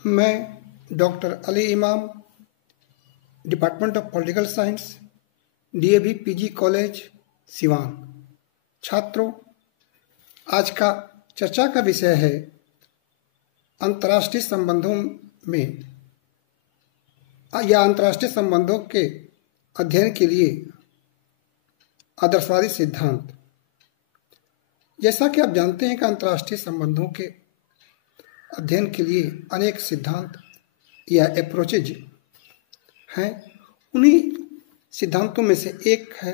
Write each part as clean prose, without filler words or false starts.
मैं डॉक्टर अली इमाम, department of political science, DAV PG college, Siwan. छात्रों, आज का चर्चा का विषय है अंतर्राष्ट्रीय संबंधों में या अंतर्राष्ट्रीय संबंधों के अध्ययन के लिए आदर्शवादी सिद्धांत। जैसा कि आप जानते हैं कि अंतर्राष्ट्रीय संबंधों के अध्ययन के लिए अनेक सिद्धांत या अप्रोचेज हैं। उन्हीं सिद्धांतों में से एक है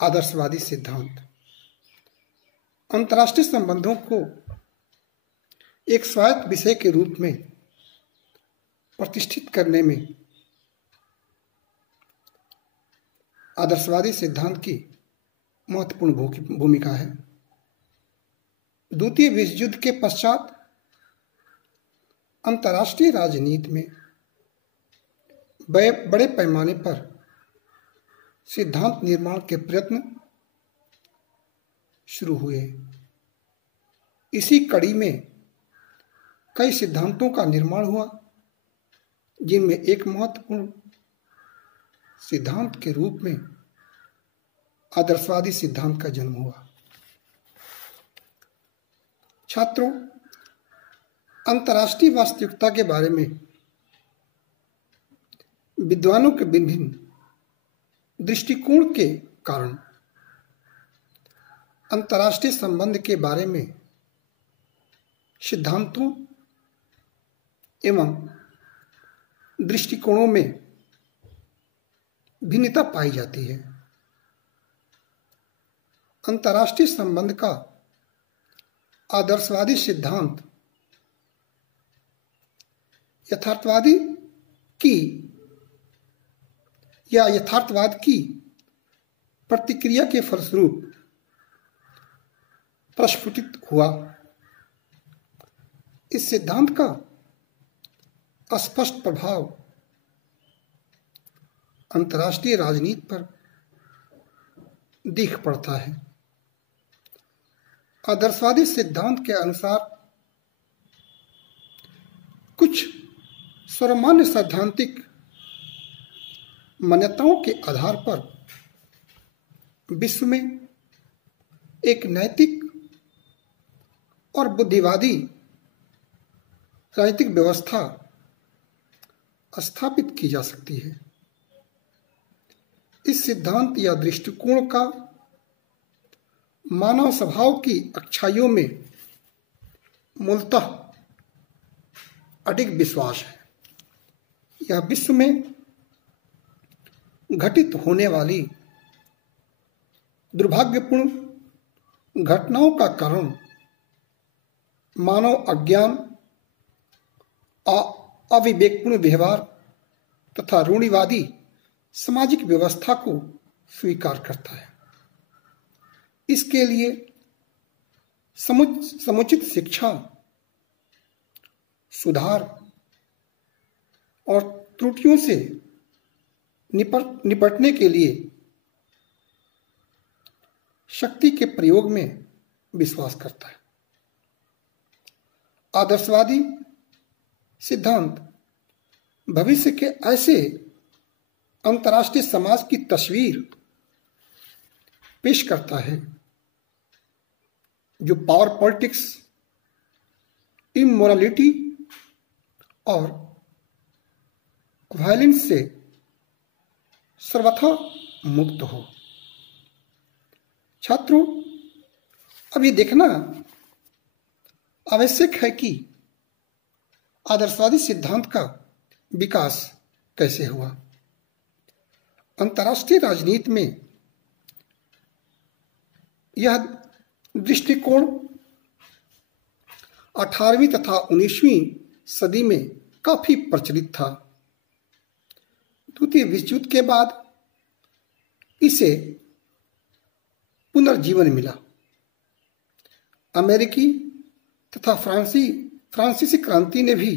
आदर्शवादी सिद्धांत। अंतर्राष्ट्रीय संबंधों को एक स्वायत्त विषय के रूप में प्रतिष्ठित करने में आदर्शवादी सिद्धांत की महत्वपूर्ण भूमिका है। द्वितीय विश्व युद्ध के पश्चात अंतर्राष्ट्रीय राजनीति में बड़े पैमाने पर सिद्धांत निर्माण के प्रयत्न शुरू हुए। इसी कड़ी में कई सिद्धांतों का निर्माण हुआ, जिनमें एक महत्वपूर्ण सिद्धांत के रूप में आदर्शवादी सिद्धांत का जन्म हुआ। छात्रों, अंतर्राष्ट्रीय वास्तविकता के बारे में विद्वानों के विभिन्न दृष्टिकोण के कारण अंतर्राष्ट्रीय संबंध के बारे में सिद्धांतों एवं दृष्टिकोणों में भिन्नता पाई जाती है। अंतर्राष्ट्रीय संबंध का आदर्शवादी सिद्धांत यथार्थवाद की प्रतिक्रिया के फलस्वरूप प्रस्फुटित हुआ। इस सिद्धांत का स्पष्ट प्रभाव अंतर्राष्ट्रीय राजनीति पर दिख पड़ता है। आदर्शवादी सिद्धांत के अनुसार कुछ सर्वमान्य सैद्धांतिक मान्यताओं के आधार पर विश्व में एक नैतिक और बुद्धिवादी राजनीतिक व्यवस्था स्थापित की जा सकती है। इस सिद्धांत या दृष्टिकोण का मानव स्वभाव की अच्छाइयों में मूलतः अडिग विश्वास है। यह विश्व में घटित होने वाली दुर्भाग्यपूर्ण घटनाओं का कारण मानव अज्ञान, अविवेकपूर्ण व्यवहार तथा रूढ़िवादी सामाजिक व्यवस्था को स्वीकार करता है। इसके लिए समुचित शिक्षा, सुधार और त्रुटियों से निपटने के लिए शक्ति के प्रयोग में विश्वास करता है। आदर्शवादी सिद्धांत भविष्य के ऐसे अंतर्राष्ट्रीय समाज की तस्वीर पेश करता है जो पावर पॉलिटिक्स, इमोरलिटी और वायलेंस से सर्वथा मुक्त हो। छात्रों, अब ये देखना आवश्यक है कि आदर्शवादी सिद्धांत का विकास कैसे हुआ। अंतर्राष्ट्रीय राजनीति में यह दृष्टिकोण 18वीं तथा 19वीं सदी में काफी प्रचलित था। द्वितीय विश्व युद्ध के बाद इसे पुनर्जीवन मिला। अमेरिकी तथा फ्रांसीसी क्रांति ने भी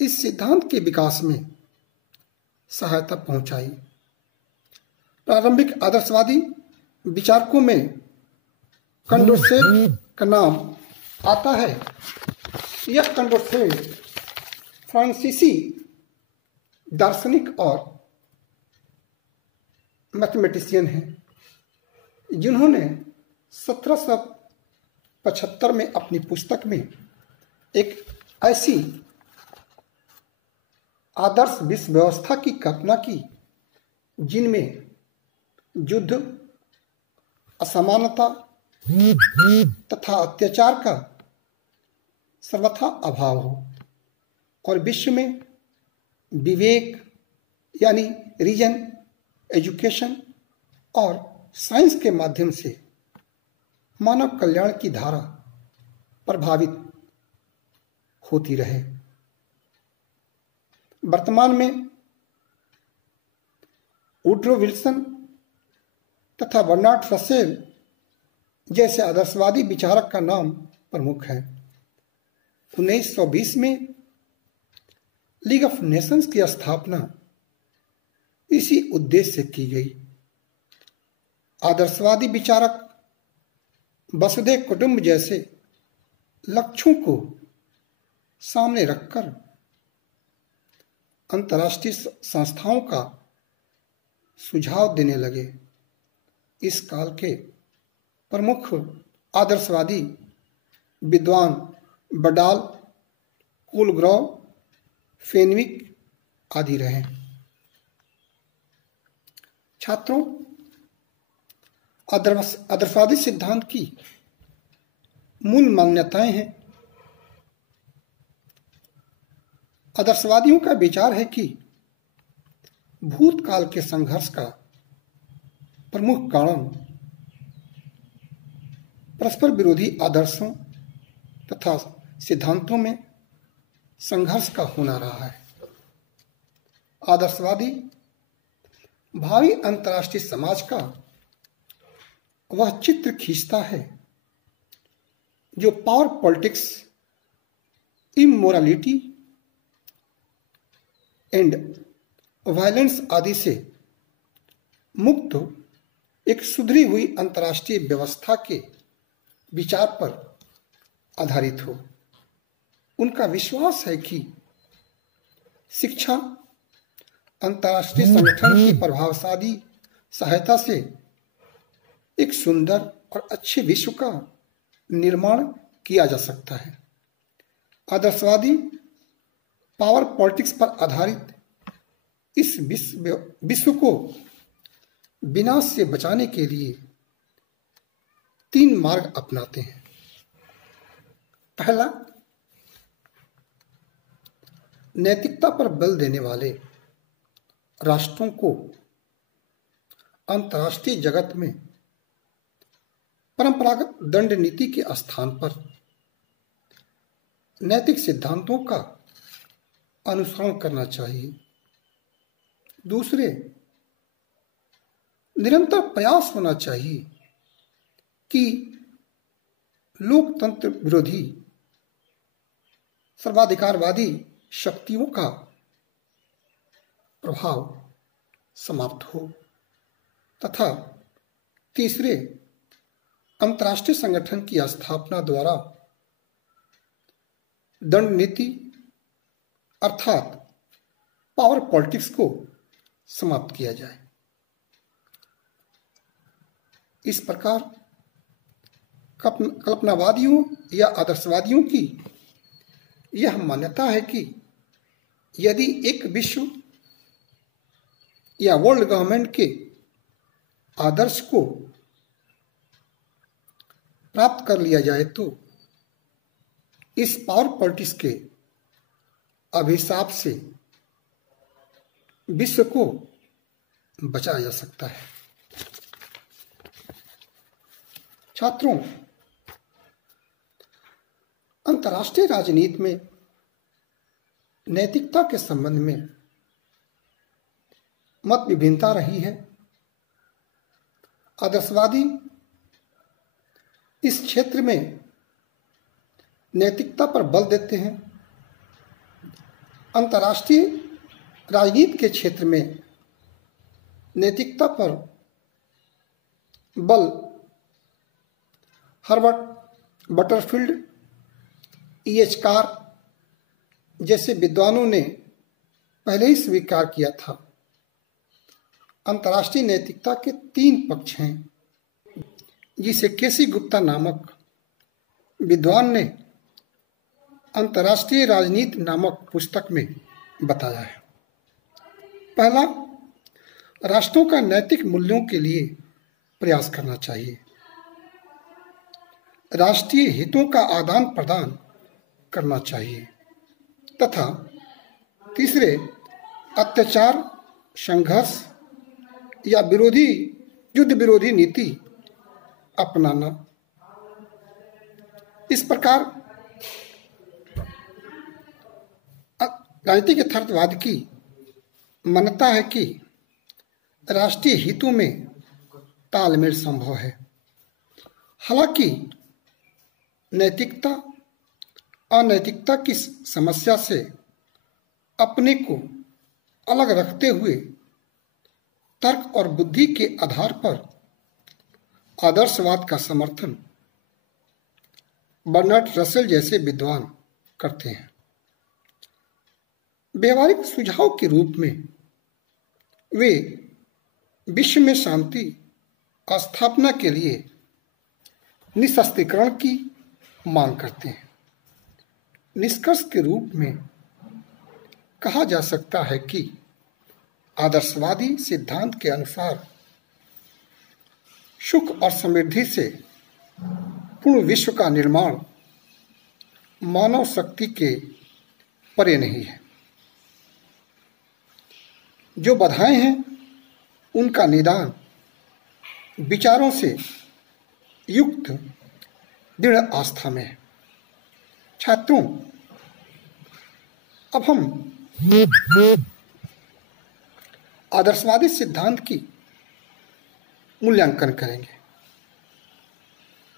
इस सिद्धांत के विकास में सहायता पहुंचाई। प्रारंभिक आदर्शवादी विचारकों में कंडोसेट का नाम आता है। यह कंडोसेट फ्रांसीसी दार्शनिक और मैथमेटिशियन हैं, जिन्होंने 1775 में अपनी पुस्तक में एक ऐसी आदर्श विश्व व्यवस्था की कल्पना की जिनमें युद्ध, असमानता तथा अत्याचार का सर्वथा अभाव हो और विश्व में विवेक यानी रीजन, एजुकेशन और साइंस के माध्यम से मानव कल्याण की धारा प्रभावित होती रहे। वर्तमान में वुड्रो विल्सन तथा बर्नार्ड रसेल जैसे आदर्शवादी विचारक का नाम प्रमुख है। 1920 में लीग ऑफ नेशंस की स्थापना इसी उद्देश्य से की गई। आदर्शवादी विचारक वसुधैव कुटुंब जैसे लक्ष्यों को सामने रखकर अंतर्राष्ट्रीय संस्थाओं का सुझाव देने लगे। इस काल के प्रमुख आदर्शवादी विद्वान बडाल, कोलग्रॉव, फेनविक आदि रहे। छात्रों, आदर्शवादी सिद्धांत की मूल मान्यताएं हैं। आदर्शवादियों का विचार है कि भूतकाल के संघर्ष का प्रमुख कारण परस्पर विरोधी आदर्शों तथा सिद्धांतों में संघर्ष का होना रहा है। आदर्शवादी भावी अंतर्राष्ट्रीय समाज का वह चित्र खींचता है जो power politics, immorality and violence आदि से मुक्त एक सुधरी हुई अंतर्राष्ट्रीय व्यवस्था के विचार पर आधारित हो। उनका विश्वास है कि शिक्षा, अंतर्राष्ट्रीय संगठन की प्रभावशाली सहायता से एक सुंदर और अच्छे विश्व का निर्माण किया जा सकता है। आदर्शवादी पावर पॉलिटिक्स पर आधारित इस विश्व को विनाश से बचाने के लिए 3 मार्ग अपनाते हैं। पहला, नैतिकता पर बल देने वाले राष्ट्रों को अंतर्राष्ट्रीय जगत में परंपरागत दंड नीति के स्थान पर नैतिक सिद्धांतों का अनुसरण करना चाहिए। दूसरे, निरंतर प्रयास होना चाहिए कि लोकतंत्र विरोधी सर्वाधिकारवादी शक्तियों का प्रभाव समाप्त हो तथा तीसरे, अंतर्राष्ट्रीय संगठन की स्थापना द्वारा दंड नीति अर्थात पावर पॉलिटिक्स को समाप्त किया जाए। इस प्रकार कल्पनावादियों या आदर्शवादियों की यह मान्यता है कि यदि एक विश्व या वर्ल्ड गवर्नमेंट के आदर्श को प्राप्त कर लिया जाए तो इस पावर पॉलिटिक्स के अभिशाप से विश्व को बचाया जा सकता है। छात्रों, अंतर्राष्ट्रीय राजनीति में नैतिकता के संबंध में मत विभिन्नता रही है। आदर्शवादी इस क्षेत्र में नैतिकता पर बल देते हैं। अंतर्राष्ट्रीय राजनीति के क्षेत्र में नैतिकता पर बल हर्बर्ट बटरफील्ड, E.H. कार, जैसे विद्वानों ने पहले ही स्वीकार किया था, अंतर्राष्ट्रीय नैतिकता के 3 पक्ष हैं, जिसे केसी गुप्ता नामक विद्वान ने अंतर्राष्ट्रीय राजनीति नामक पुस्तक में बताया है। पहला, राष्ट्रों का नैतिक मूल्यों के लिए प्रयास करना चाहिए। राष्ट्रीय हितों का आदान प्रदान करना चाहिए तथा तीसरे, अत्याचार, संघर्ष या युद्ध विरोधी नीति अपनाना। इस प्रकार राजनीतिक यथार्थवाद की मान्यता है कि राष्ट्रीय हितों में तालमेल संभव है। हालांकि नैतिकता अनैतिकता की समस्या से अपने को अलग रखते हुए तर्क और बुद्धि के आधार पर आदर्शवाद का समर्थन बर्नार्ड रसेल जैसे विद्वान करते हैं। व्यवहारिक सुझाव के रूप में वे विश्व में शांति स्थापना के लिए निशस्त्रीकरण की मांग करते हैं। निष्कर्ष के रूप में कहा जा सकता है कि आदर्शवादी सिद्धांत के अनुसार सुख और समृद्धि से पूर्ण विश्व का निर्माण मानव शक्ति के परे नहीं है। जो बाधाएं हैं उनका निदान विचारों से युक्त दृढ़ आस्था में है। छात्रों, अब हम आदर्शवादी सिद्धांत की मूल्यांकन करेंगे।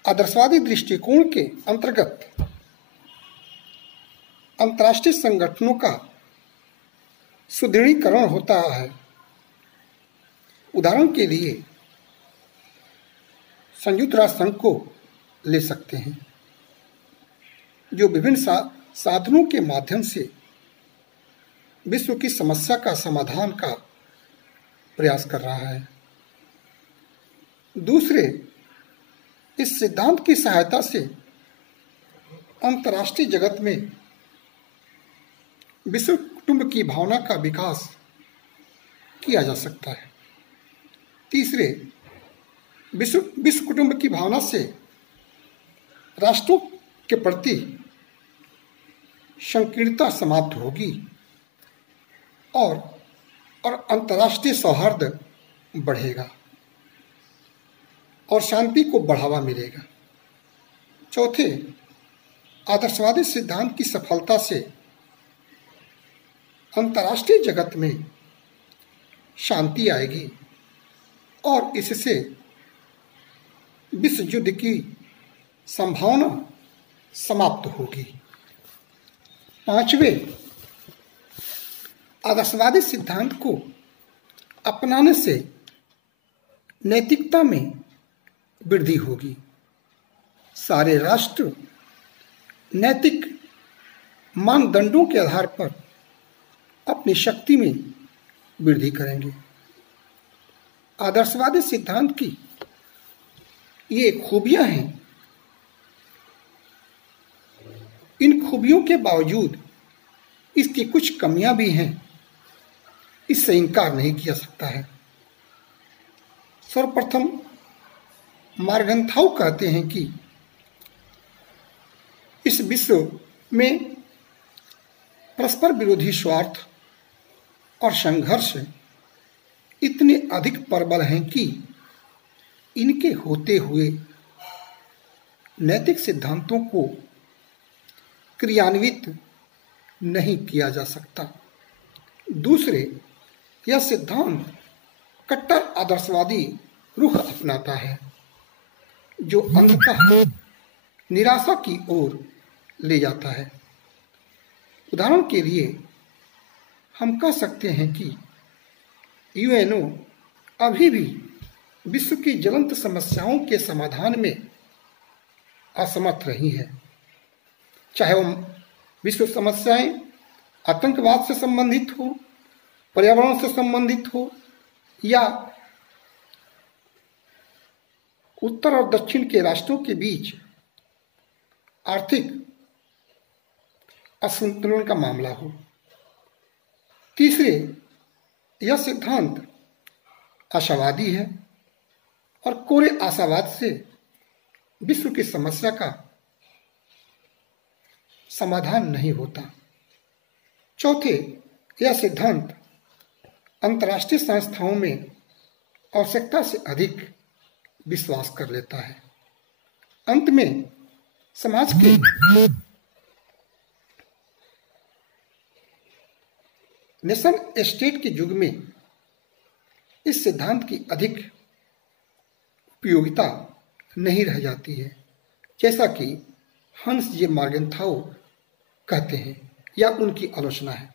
आदर्शवादी दृष्टिकोण के अंतर्गत अंतर्राष्ट्रीय संगठनों का सुदृढ़ीकरण होता है। उदाहरण के लिए संयुक्त राष्ट्र संघ को ले सकते हैं, जो विभिन्न साधनों के माध्यम से विश्व की समस्या का समाधान का प्रयास कर रहा है। दूसरे, इस सिद्धांत की सहायता से अंतर्राष्ट्रीय जगत में विश्व कुटुंब की भावना का विकास किया जा सकता है। तीसरे, विश्व कुटुंब की भावना से राष्ट्रों के प्रति संकीर्णता समाप्त होगी और अंतर्राष्ट्रीय सौहार्द बढ़ेगा और शांति को बढ़ावा मिलेगा। चौथे, आदर्शवादी सिद्धांत की सफलता से अंतर्राष्ट्रीय जगत में शांति आएगी और इससे विश्व युद्ध की संभावना समाप्त होगी। पांचवें, आदर्शवादी सिद्धांत को अपनाने से नैतिकता में वृद्धि होगी। सारे राष्ट्र नैतिक मानदंडों के आधार पर अपनी शक्ति में वृद्धि करेंगे। आदर्शवादी सिद्धांत की ये खूबियां हैं। इन खूबियों के बावजूद इसकी कुछ कमियां भी हैं, इससे इनकार नहीं किया सकता है। सर्वप्रथम मार्गन्थाउ कहते हैं कि इस विश्व में परस्पर विरोधी स्वार्थ और संघर्ष इतने अधिक प्रबल हैं कि इनके होते हुए नैतिक सिद्धांतों को क्रियान्वित नहीं किया जा सकता। दूसरे, यह सिद्धांत कट्टर आदर्शवादी रुख अपनाता है, जो अंततः निराशा की ओर ले जाता है। उदाहरण के लिए हम कह सकते हैं कि यूएनओ अभी भी विश्व की ज्वलंत समस्याओं के समाधान में असमर्थ रही है, चाहे वो विश्व समस्याएं आतंकवाद से संबंधित हो, पर्यावरण से संबंधित हो, या उत्तर और दक्षिण के राष्ट्रों के बीच आर्थिक असंतुलन का मामला हो। तीसरे, यह सिद्धांत आशावादी है और कोरे आशावाद से विश्व की समस्या का समाधान नहीं होता। चौथे, यह सिद्धांत अंतर्राष्ट्रीय संस्थाओं में आवश्यकता से अधिक विश्वास कर लेता है। अंत में समाज के नेशन स्टेट के युग में इस सिद्धांत की अधिक उपयोगिता नहीं रह जाती है, जैसा कि हंस जे मार्गेंथाउ कहते हैं या उनकी आलोचना है।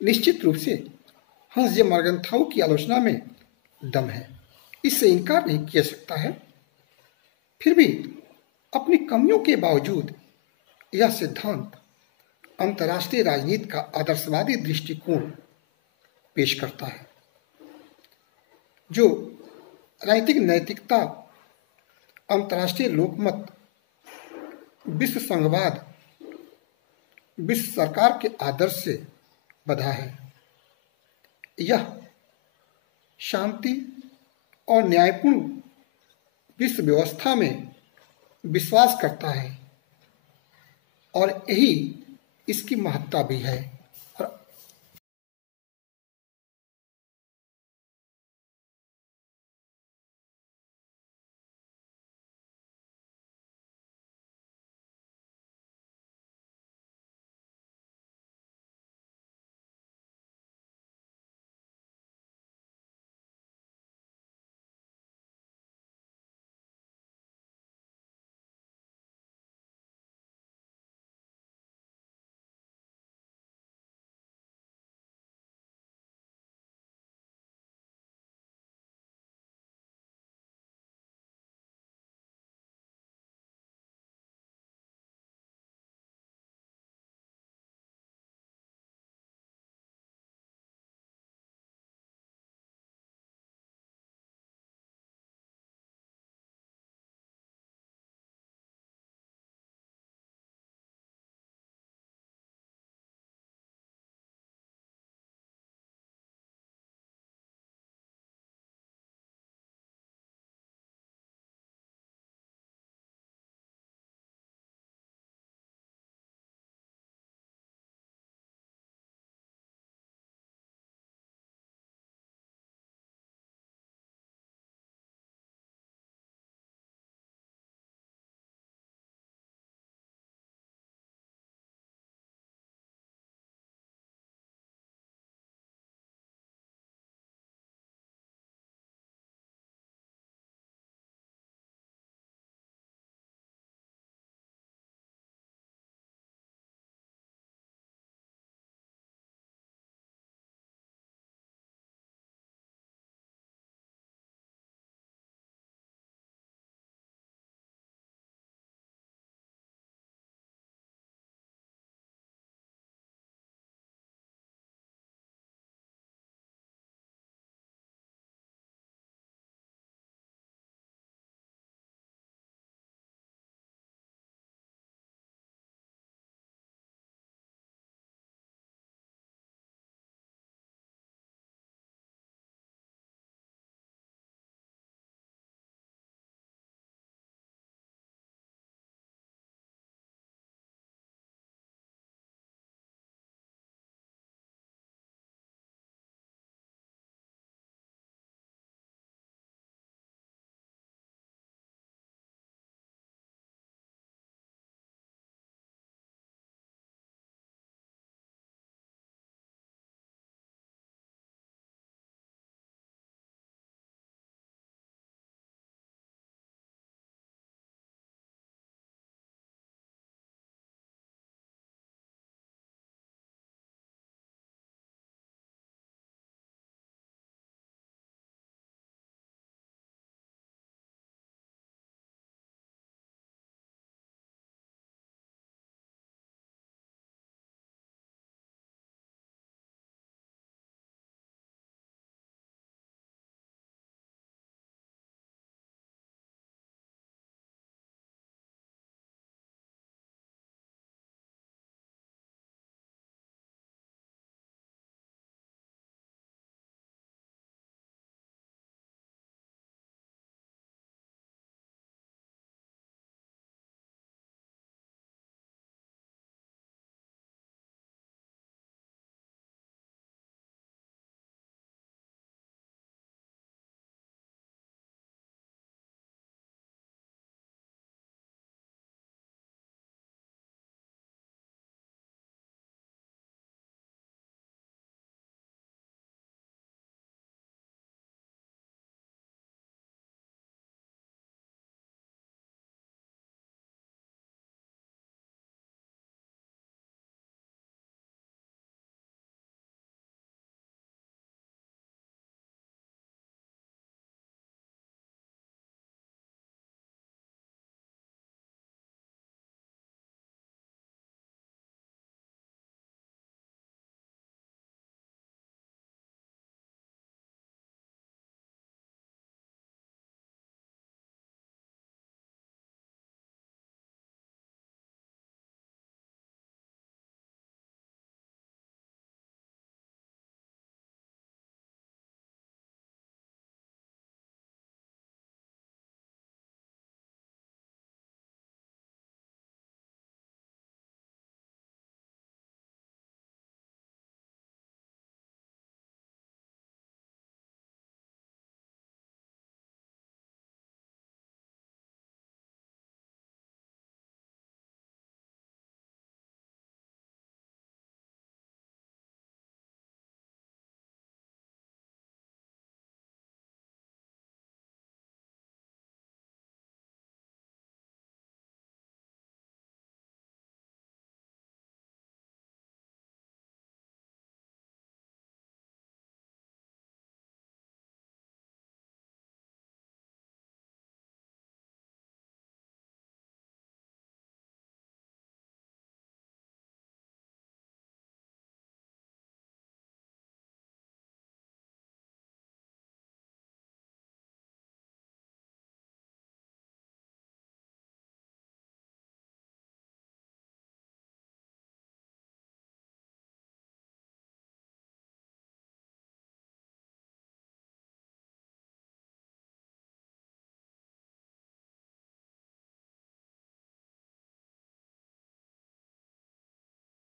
निश्चित रूप से हंस जे मार्गेंथाउ की आलोचना में दम है, इससे इनकार नहीं किया सकता है। फिर भी अपनी कमियों के बावजूद यह सिद्धांत अंतर्राष्ट्रीय राजनीति का आदर्शवादी दृष्टिकोण पेश करता है, जो राजनीतिक नैतिकता, अंतर्राष्ट्रीय लोकमत, विश्व संघवाद, विश्व सरकार के आदर्श से बंधा है। यह शांति और न्यायपूर्ण विश्व व्यवस्था में विश्वास करता है और यही इसकी महत्ता भी है।